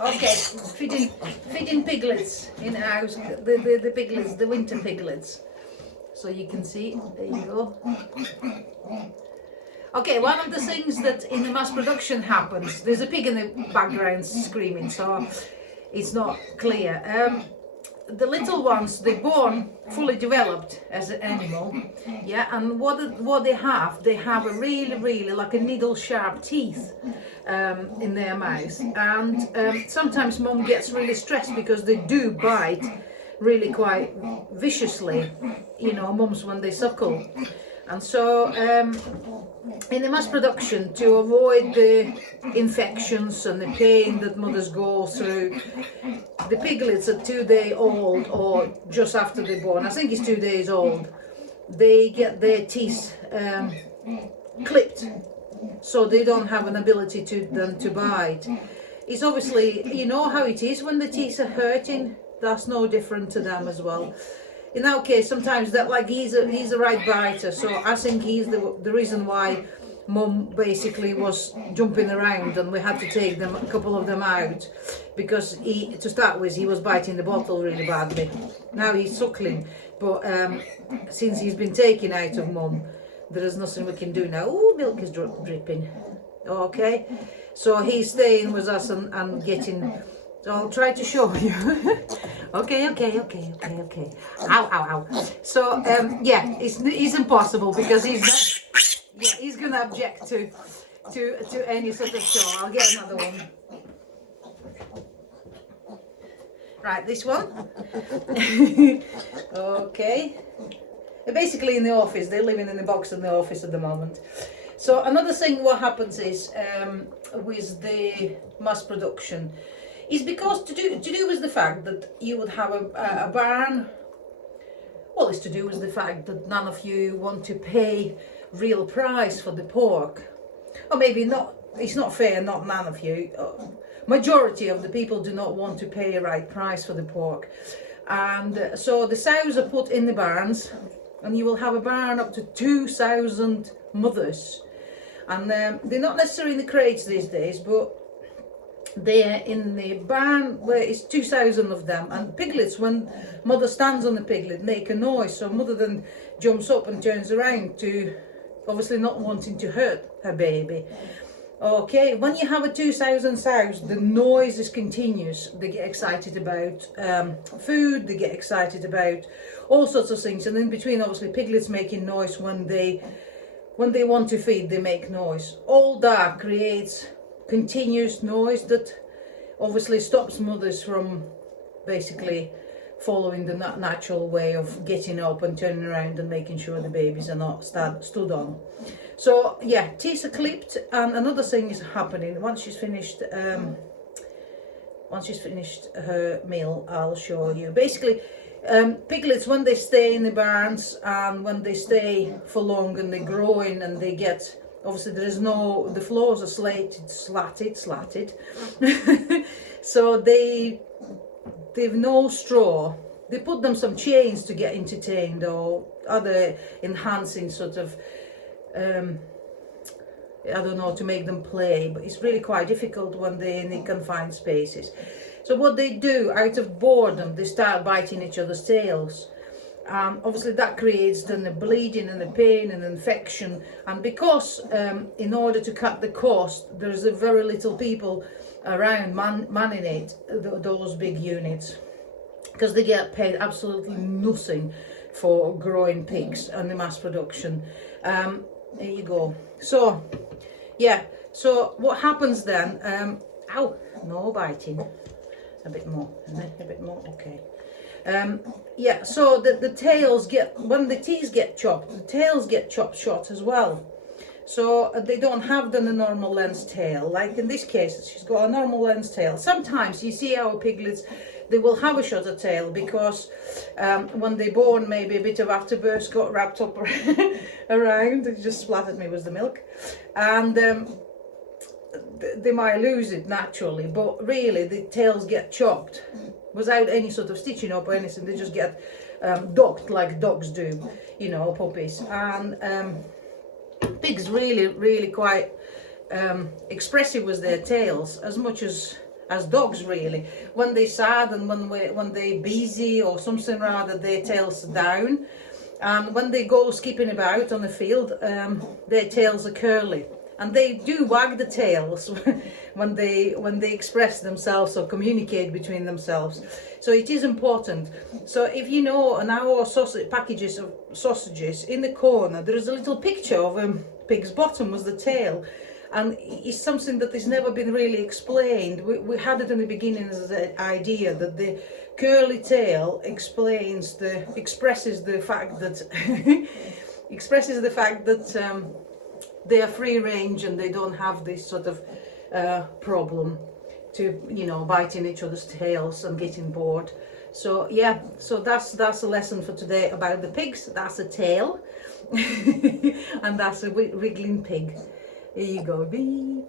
Okay, feeding piglets in the house, the piglets, the winter piglets. So you can see, there you go. Okay, one of the things that in the mass production happens, there's a pig in the background screaming, so it's not clear. The little ones, they're born fully developed as an animal, yeah, and what they have a really like a needle sharp teeth in their mouth, and sometimes mom gets really stressed because they do bite really quite viciously, you know, mums when they suckle. And so in the mass production, to avoid the infections and the pain that mothers go through, the piglets at 2 days old or just after they're born, I think it's 2 days old, they get their teeth clipped so they don't have an ability to bite. It's obviously, you know how it is when the teeth are hurting, that's no different to them as well. In our case, sometimes that, like, he's a right biter, so I think he's the reason why mum basically was jumping around and we had to take a couple of them out, because to start with he was biting the bottle really badly. Now he's suckling, but since he's been taken out of mum, there is nothing we can do now. Oh, milk is dripping. Okay, so he's staying with us and getting. So I'll try to show you. Okay. Ow. So yeah, it's impossible because he's gonna object to any sort of show. I'll get another one. Right, this one. Okay. They're basically in the office. They're living in the box in the office at the moment. So another thing, what happens is with the mass production, is because to do with the fact that you would have a barn. Well, it's to do with the fact that none of you want to pay real price for the pork, or maybe not. It's not fair. Not none of you. Majority of the people do not want to pay a right price for the pork, and so the sows are put in the barns, and you will have a barn up to 2,000 mothers, and they're not necessarily in the crates these days, but they're in the barn where it's 2,000 of them. And piglets, when mother stands on the piglet, make a noise, so mother then jumps up and turns around, to obviously not wanting to hurt her baby. Okay, when you have a 2,000 sows, the noise is continuous. They get excited about food, they get excited about all sorts of things, and in between, obviously, piglets making noise when they want to feed, they make noise. All that creates continuous noise that obviously stops mothers from basically following the natural way of getting up and turning around and making sure the babies are not stood on. So yeah, teeth are clipped, and another thing is happening once she's finished her meal. I'll show you. Basically, piglets, when they stay in the barns and when they stay for long and they're growing and they get, obviously the floors are slatted, so they've no straw. They put them some chains to get entertained or other enhancing sort of, I don't know, to make them play, but it's really quite difficult when they're in the confined spaces. So what they do, out of boredom, they start biting each other's tails. Obviously that creates then the bleeding and the pain and infection, and because in order to cut the cost, there's a very little people around manning those big units, because they get paid absolutely nothing for growing pigs and the mass production. There you go. So yeah, so what happens then, ow, no biting, a bit more, okay. Yeah, so the tails when the teeth get chopped, the tails get chopped short as well. So they don't have the normal lens tail. Like in this case, she's got a normal lens tail. Sometimes you see our piglets, they will have a shorter tail because when they're born, maybe a bit of afterbirth got wrapped up around. It just splattered me with the milk. And they might lose it naturally, but really the tails get chopped without any sort of stitching up or anything. They just get docked like dogs do, you know, puppies. And pigs really quite expressive with their tails, as much as as dogs really. When they're sad and when they're busy or something rather, their tails are down. And when they go skipping about on the field, their tails are curly. And they do wag the tails when they express themselves or communicate between themselves. So it is important. So if you know, on our packages of sausages, in the corner there is a little picture of a pig's bottom was the tail, and it's something that has never been really explained. We had it in the beginning as an idea that the curly tail expresses the fact that they are free range and they don't have this sort of problem to, you know, biting each other's tails and getting bored. So yeah, so that's a lesson for today about the pigs. That's a tail and that's a wriggling pig. Here you go, beep.